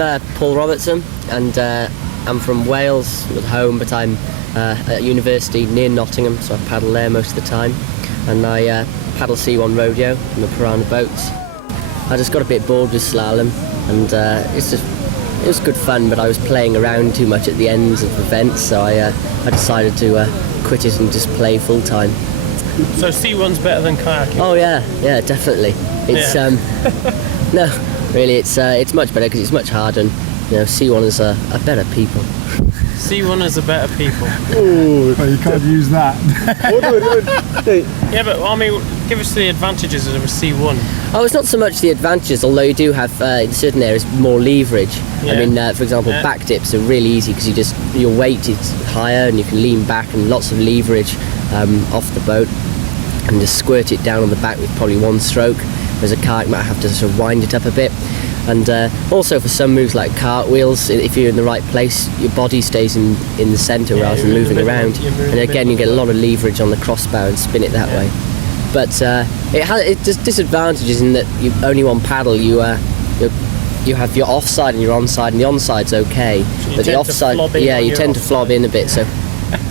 I'm Paul Robertson, and I'm from Wales at home, but I'm at university near Nottingham, so I paddle there most of the time. And I paddle C1 Rodeo in the Piranha boats. I just got a bit bored with slalom, and it was good fun, but I was playing around too much at the ends of events, so I decided to quit it and just play full time. So C1's better than kayaking? Oh yeah, definitely. It's no, really, it's much better because it's much harder, and C1ers are better people. C1ers are better people. Oh, you can't use that. Yeah, but I mean, give us the advantages of a C1. Oh, it's not so much the advantages, although you do have in certain areas more leverage. Yeah. I mean, for example, back dips are really easy because your weight is higher and you can lean back, and lots of leverage off the boat, and just squirt it down on the back with probably one stroke. Whereas a kayak might have to sort of wind it up a bit. And also for some moves like cartwheels, if you're in the right place, your body stays in the centre rather than moving around. And again, you get a lot of leverage on the crossbar and spin it that way. But it has disadvantages in that you only one paddle. You have your offside and your onside, and the onside's okay, so but the offside, you tend to flob in a bit. So.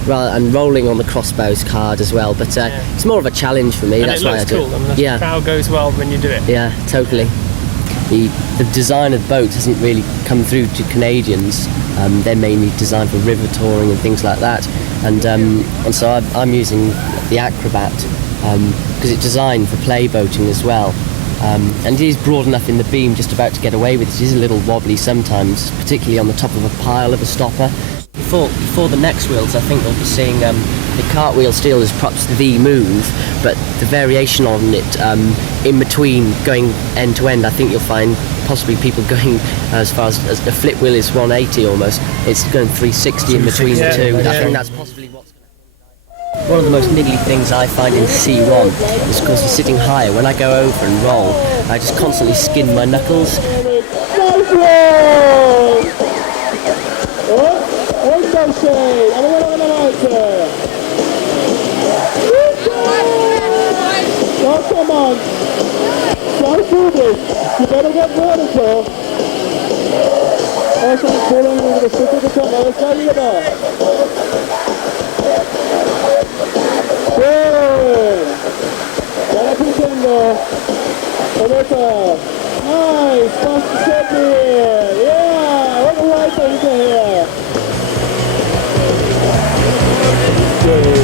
And rolling on the crossbow is hard as well, but it's more of a challenge for me. And that's it why I looks do cool, and the bow goes well when you do it. Yeah, totally. The design of the boat hasn't really come through to Canadians. They're mainly designed for river touring and things like that, and so I'm using the Acrobat because it's designed for play boating as well. And it is broad enough in the beam just about to get away with it. It is a little wobbly sometimes, particularly on the top of a pile of a stopper. Before the next wheels, I think we'll be seeing the cartwheel still as perhaps the V move, but the variation on it in between going end to end, I think you'll find possibly people going as far as the flip wheel is 180 almost. It's going 360 in between the two. I think that's possibly what's going to happen. One of the most niggly things I find in C1 is because you're sitting higher. When I go over and roll, I just constantly skin my knuckles. Oh, come on. Don't do this. You better get water, Joe. Also, pulling over the stick of the top. Let's tell you about. Good. Gotta pretendo. Roberto. Nice. Fast step here. Yeah. What the right thing to here. Good.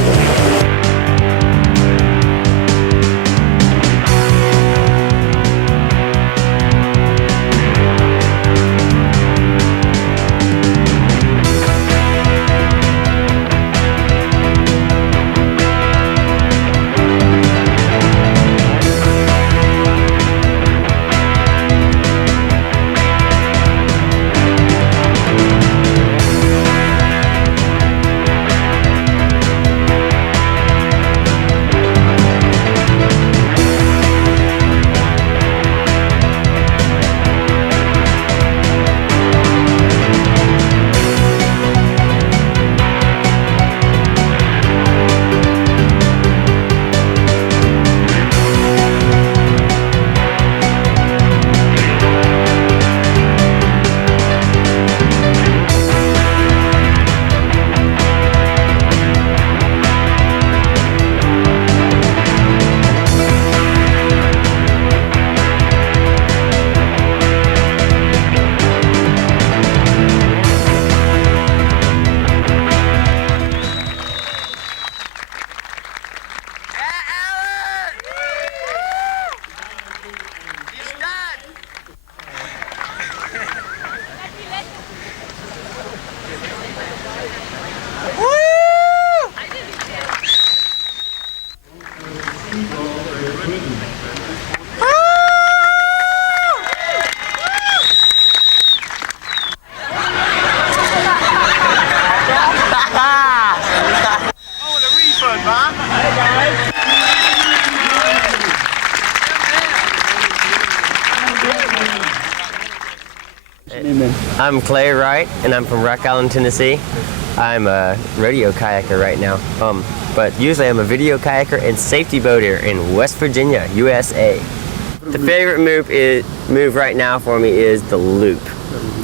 I'm Clay Wright, and I'm from Rock Island, Tennessee. I'm a rodeo kayaker right now, but usually I'm a video kayaker and safety boater in West Virginia, USA. The favorite move right now for me is the loop.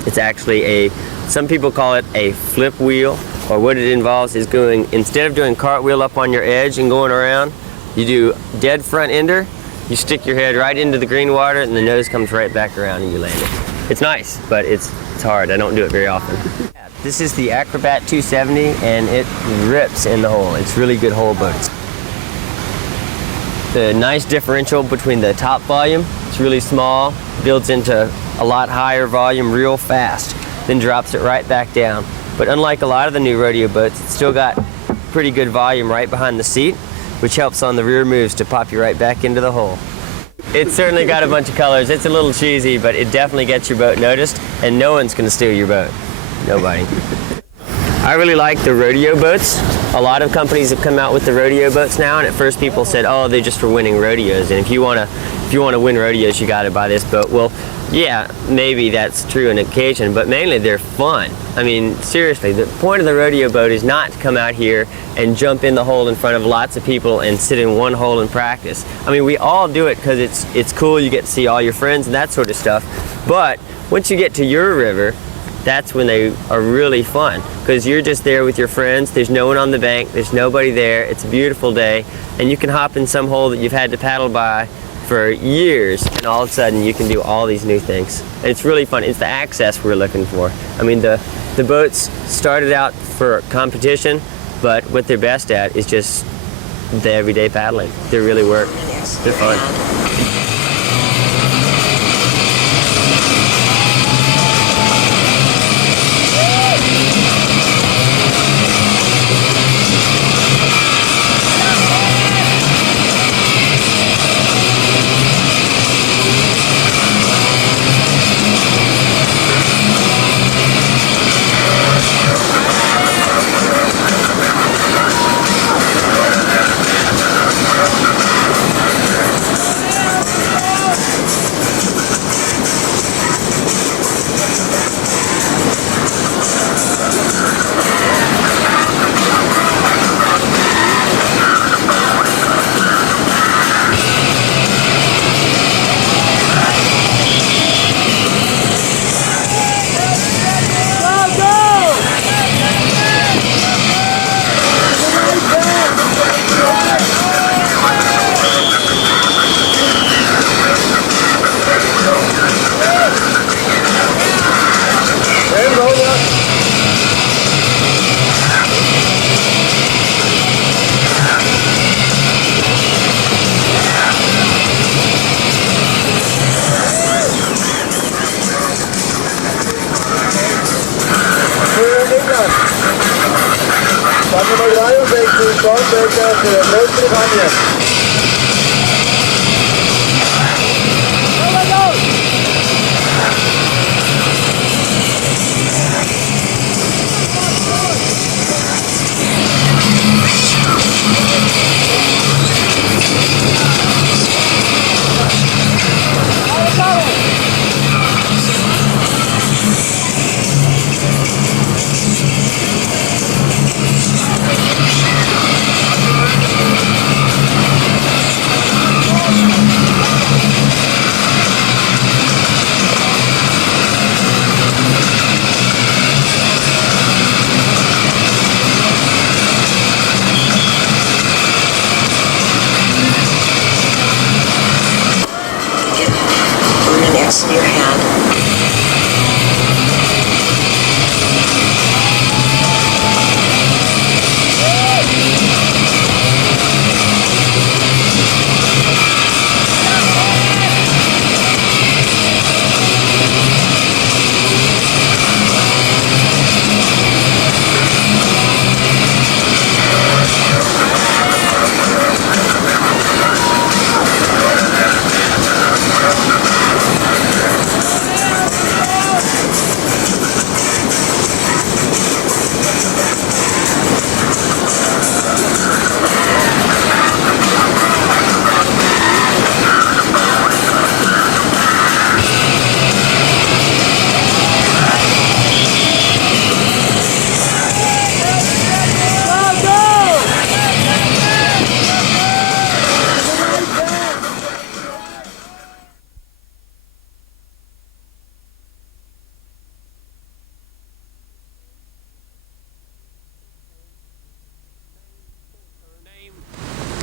It's actually some people call it a flip wheel, or what it involves is instead of doing cartwheel up on your edge and going around, you do dead front ender, you stick your head right into the green water and the nose comes right back around and you land it. It's nice, but it's hard. I don't do it very often. This is the Acrobat 270 and it rips in the hole. It's really good hole boats. The nice differential between the top volume, it's really small, builds into a lot higher volume real fast, then drops it right back down. But unlike a lot of the new rodeo boats, it's still got pretty good volume right behind the seat, which helps on the rear moves to pop you right back into the hole. It's certainly got a bunch of colors. It's a little cheesy, but it definitely gets your boat noticed, and no one's gonna steal your boat. Nobody. I really like the rodeo boats. A lot of companies have come out with the rodeo boats now, and at first people said, oh, they're just for winning rodeos, and if you wanna win rodeos, you gotta buy this boat. Well, yeah, maybe that's true on occasion, but mainly they're fun. I mean, seriously, the point of the rodeo boat is not to come out here and jump in the hole in front of lots of people and sit in one hole and practice. I mean, we all do it because it's cool, you get to see all your friends and that sort of stuff. But once you get to your river, that's when they are really fun, because you're just there with your friends, there's no one on the bank, there's nobody there, it's a beautiful day, and you can hop in some hole that you've had to paddle by for years, and all of a sudden you can do all these new things. And it's really fun. It's the access we're looking for. I mean, the boats started out for competition, but what they're best at is just the everyday paddling. They really work. They're fun.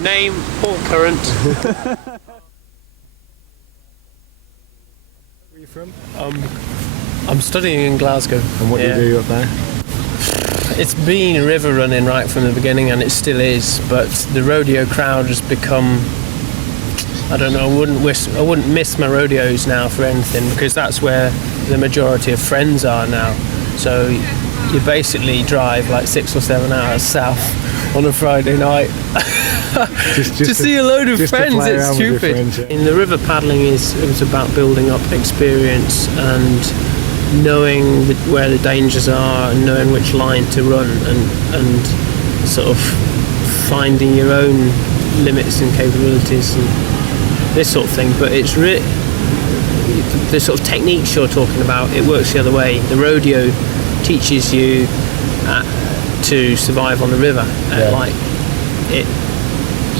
Name, Paul Current. Where are you from? I'm studying in Glasgow. And what do you do up there? It's been river running right from the beginning, and it still is. But the rodeo crowd has become, I don't know. I wouldn't miss my rodeos now for anything, because that's where the majority of friends are now. So you basically drive like 6 or 7 hours south on a Friday night Just to see a load of just to friends. play It's around with your stupid. friends, yeah. In the river paddling it's about building up experience and knowing where the dangers are and knowing which line to run and sort of finding your own limits and capabilities and this sort of thing. But it's the sort of techniques you're talking about, it works the other way. The rodeo teaches you to survive on the river. Like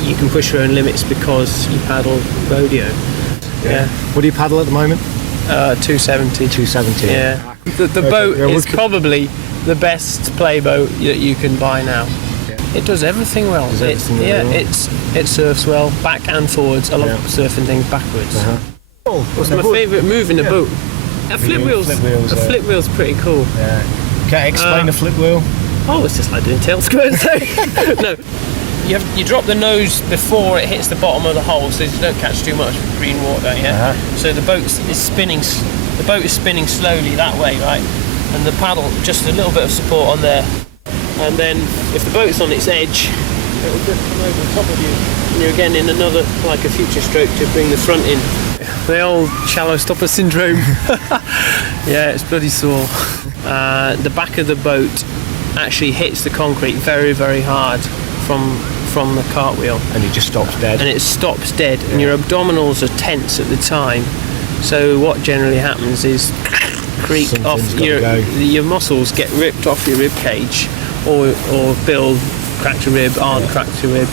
you can push your own limits because you paddle rodeo. Yeah. What do you paddle at the moment? 270. 270. Yeah. The boat yeah, is probably the best play boat that you can buy now. Yeah. It does everything well. Does everything really well? It surfs well, back and forwards. I love Yeah. surfing things backwards. Oh, It's my favourite move in a boat. A flip wheel's pretty cool. Yeah. Okay, explain the flip wheel. Oh, it's just like doing tail squirts. No. You drop the nose before it hits the bottom of the hole, so you don't catch too much green water. Yeah. So the boat is spinning. The boat is spinning slowly that way, right? And the paddle, just a little bit of support on there. And then, if the boat's on its edge, it will just come over the top of you. And you're again in another, like a future stroke to bring the front in. The old shallow stopper syndrome. Yeah, it's bloody sore. The back of the boat actually hits the concrete very, very hard from the cartwheel. And it just stops dead. And it stops dead, and your abdominals are tense at the time. So what generally happens is creak off your muscles get ripped off your rib cage, or Bill cracked a rib, Aunt cracked a rib.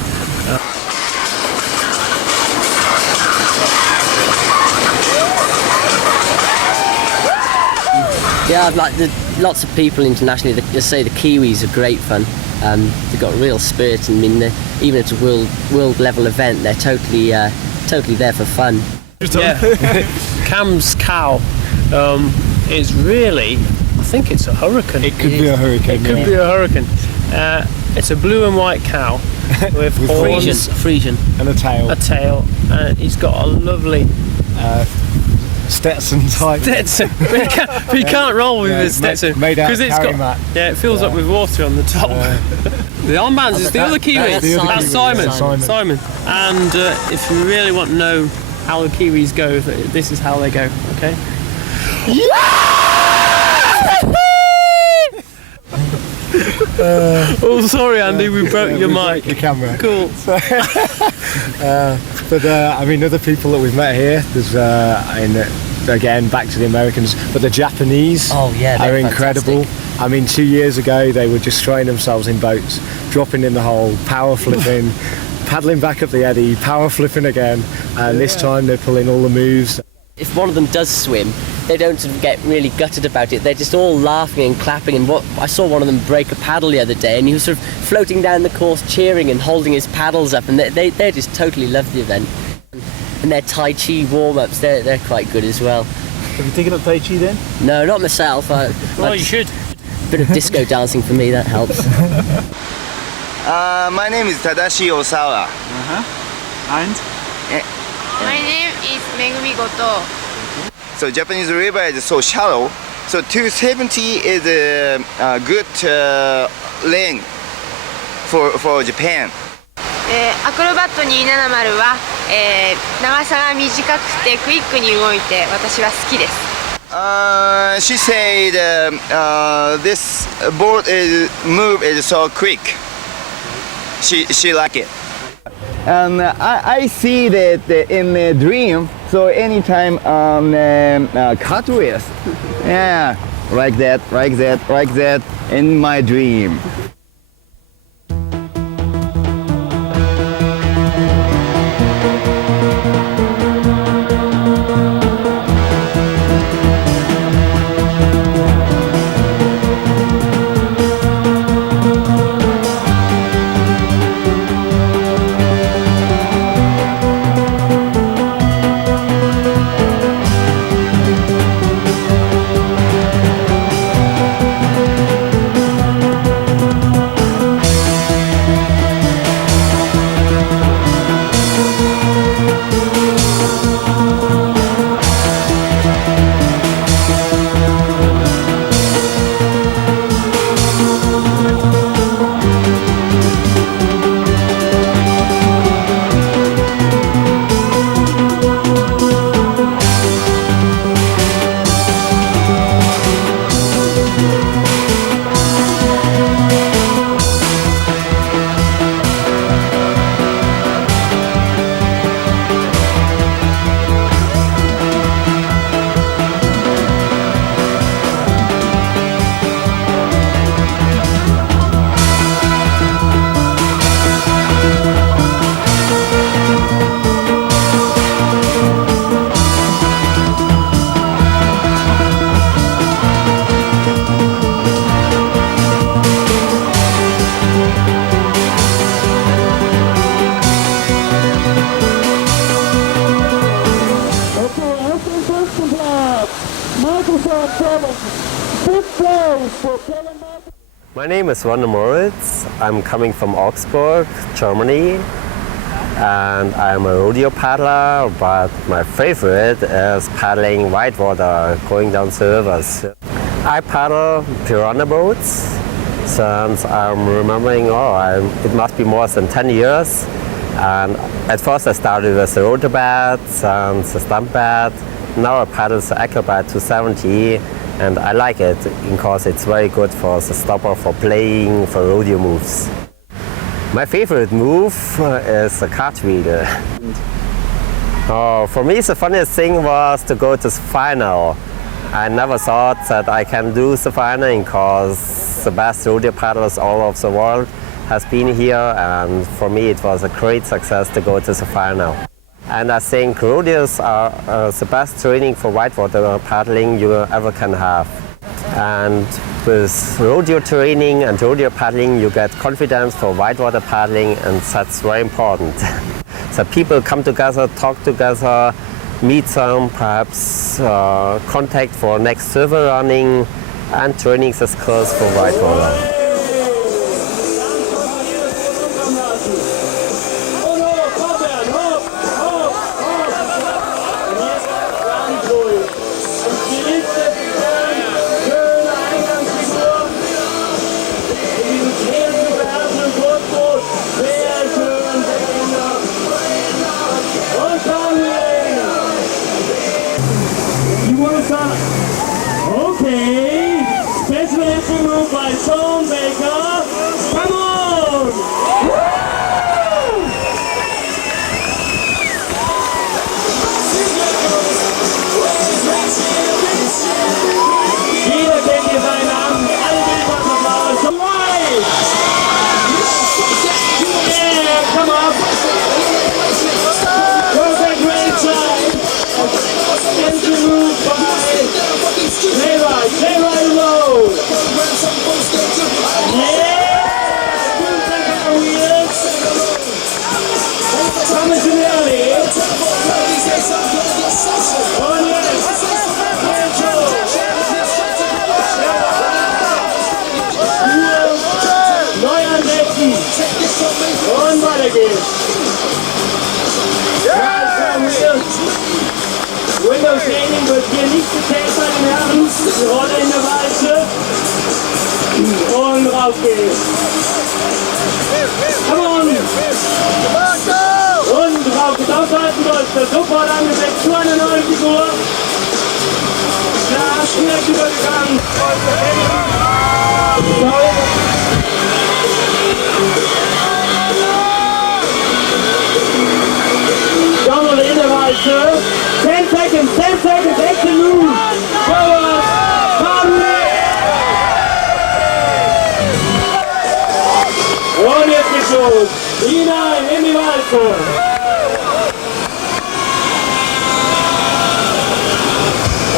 Yeah, lots of people internationally that say the Kiwis are great fun. They've got real spirit, and I mean, even if it's a world level event, they're totally there for fun. Yeah. Cam's cow is really, I think it's a hurricane. It could be a hurricane. It could be a hurricane. It's a blue and white cow with horns, Frisian, and a tail. He's got a lovely Stetson type. Stetson. But he can't roll with his Stetson made out of it's got mat. it fills up with water on the top. The armbands is the other Kiwi. That's Simon. And if you really want to know how the Kiwis go, this is how they go. Okay. Oh, sorry, Andy, we broke your mic. The camera. Cool. But I mean, other people that we've met here, there's again back to the Americans, but the Japanese are incredible. fantastic. I mean, 2 years ago they were just throwing themselves in boats, dropping in the hole, power flipping, paddling back up the eddy, power flipping again, and this time they're pulling all the moves. If one of them does swim, they don't sort of get really gutted about it. They're just all laughing and clapping. And I saw one of them break a paddle the other day, and he was sort of floating down the course, cheering and holding his paddles up. And they just totally love the event. And their Tai Chi warm-ups, they're quite good as well. Have you taken up Tai Chi then? No, not myself. Well, you should. A bit of disco dancing for me, that helps. My name is Tadashi Osawa. And? My name is Megumi Goto. So Japanese river is so shallow. So 270 is a good lane for Japan. アクロバット270は、長さが短くてクイックに動いて私は好きです。She said this board move is so quick. She like it. And I see that in the dream. So anytime cartwheels, yeah, like that, in my dream. My name is Ron Moritz. I'm coming from Augsburg, Germany, and I'm a rodeo paddler, but my favorite is paddling whitewater, going down the rivers. I paddle piranha boats since I'm remembering, it must be more than 10 years. And at first I started with the rotor beds and the stump bed. Now I paddle the Acrobat 270, and I like it because it's very good for the stopper, for playing, for rodeo moves. My favorite move is the cartwheel. For me the funniest thing was to go to the final. I never thought that I can do the final because the best rodeo paddlers all over the world has been here, and for me it was a great success to go to the final. And I think rodeos are the best training for whitewater paddling you ever can have. And with rodeo training and rodeo paddling you get confidence for whitewater paddling, and that's very important. So people come together, talk together, meet them, perhaps contact for next river running, and training the skills for whitewater. Okay, special entry move by Sean Baker. Come on! Jeder kennt hier seinen Namen, alle Bildwasserfahrer. So weit! Yeah, come up! Perfect range side. Entry move by Stay right low. Yeah! Coming to the alley. Oh yes! Neu ansetzen. Und weiter geht's. Window Training wird hier nicht gezählt bei den Herren. Die Rolle in der Walze. Und rauf geht's. Come on! Und drauf geht's. Aushalten sollst. Sofort angesetzt zu einer neuen Figur. Da schnell übergegangen. Donald in der Walze. 10 seconds, action move! Forward! Und jetzt geht's los! Hinein in die Walze!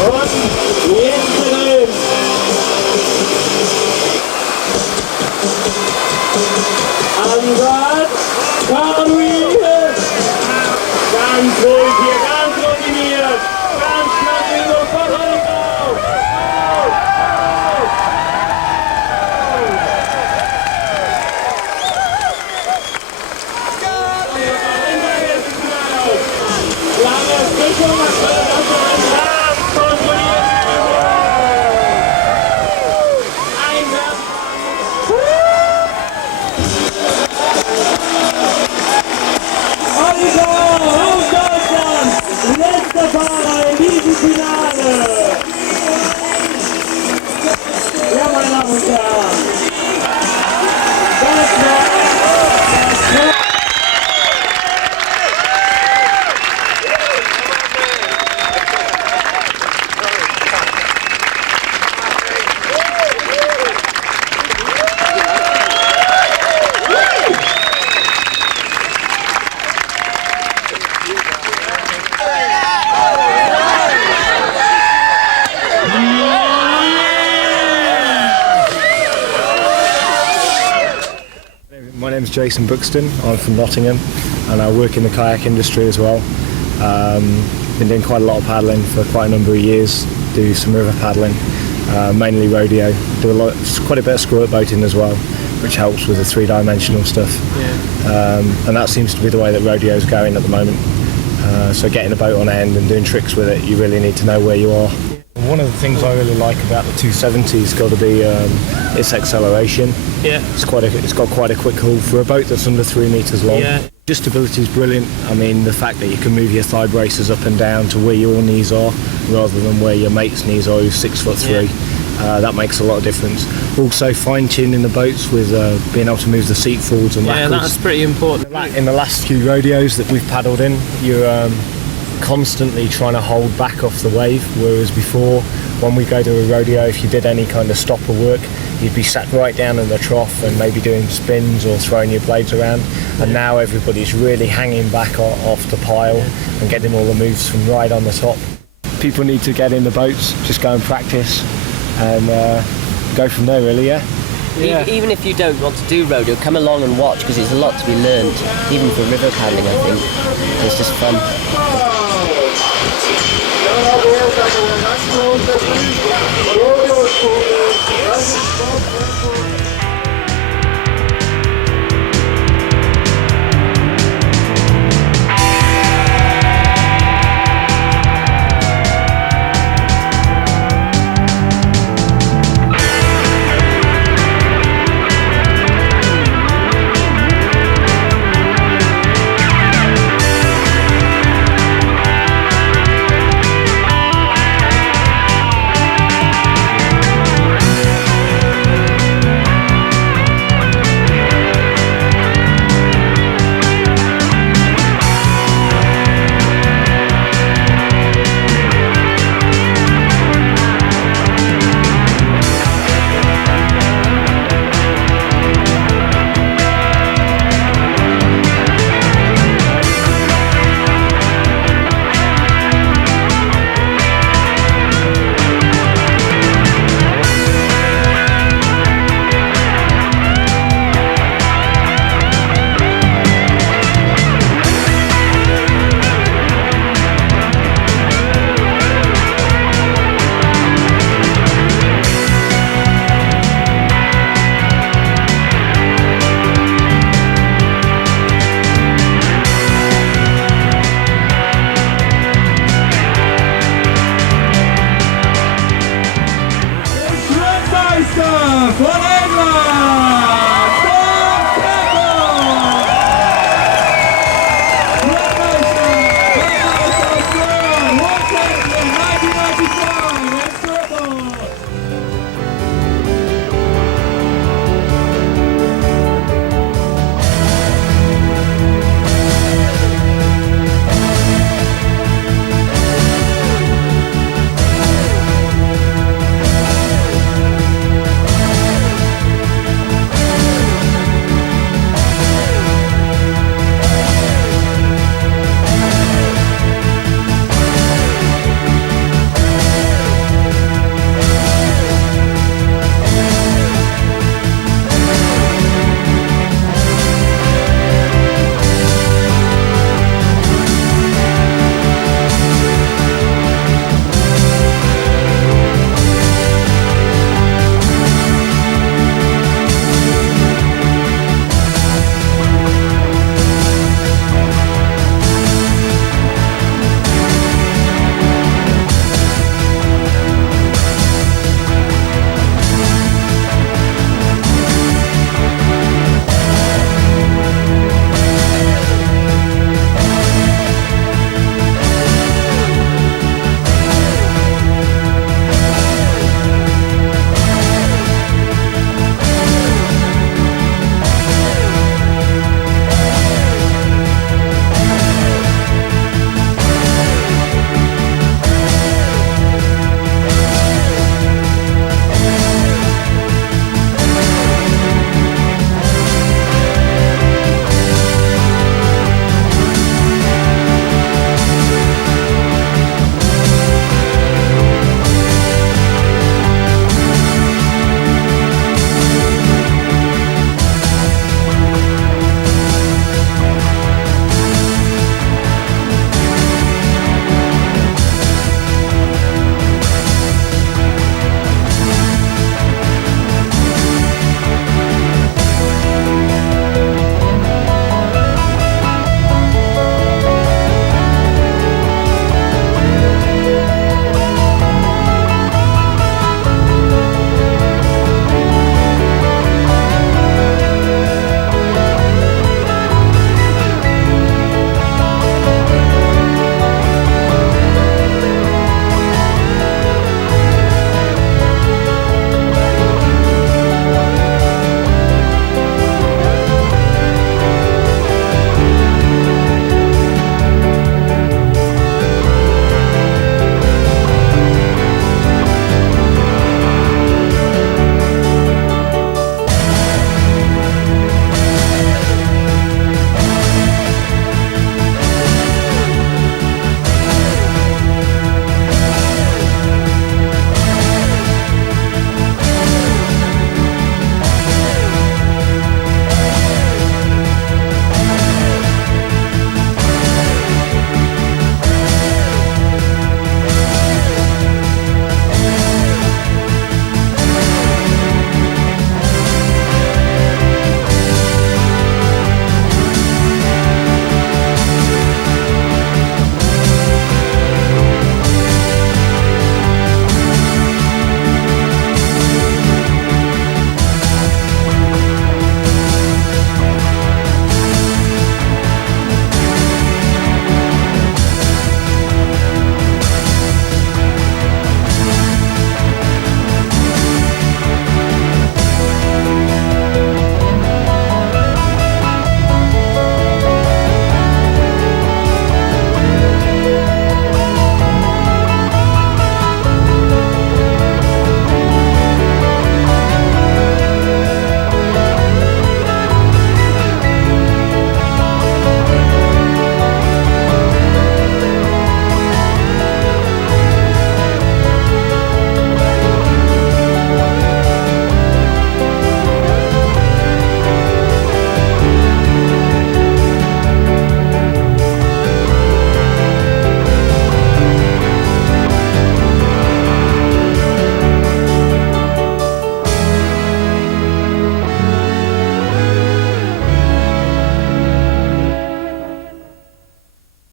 Und jetzt drin! Ansatz! Canoeing! Ganz ruhig hier, ganz routiniert! Ganz knapp so, voll drauf! Lange Stückung, was soll das für ein Rahmen? Kontrolliert! Einsatz! Letzter Fahrer in diesem Finale! Ja, meine Damen und Herren! Das war My name's Jason Buxton. I'm from Nottingham and I work in the kayak industry as well. Been doing quite a lot of paddling for quite a number of years. do some river paddling, mainly rodeo. Do quite a bit of squirt boating as well, which helps with the three-dimensional stuff. And that seems to be the way that rodeo's going at the moment. So getting a boat on end and doing tricks with it, you really need to know where you are. One of the things I really like about the 270's got to be its acceleration. It's got quite a quick haul for a boat that's under 3 meters long. Just stability is brilliant. I mean, the fact that you can move your thigh braces up and down to where your knees are rather than where your mate's knees are, who's 6'3". That makes a lot of difference. Also fine-tuning the boats with being able to move the seat forwards and backwards. That's pretty important. In the last few rodeos that we've paddled in, you're constantly trying to hold back off the wave, whereas before, when we go to a rodeo, if you did any kind of stopper work, you'd be sat right down in the trough and maybe doing spins or throwing your blades around. And now everybody's really hanging back off the pile and getting all the moves from right on the top. People need to get in the boats, just go and practice and go from there, really. Even if you don't want to do rodeo, come along and watch, because it's a lot to be learned, even for river paddling, I think. It's just fun. Rodeo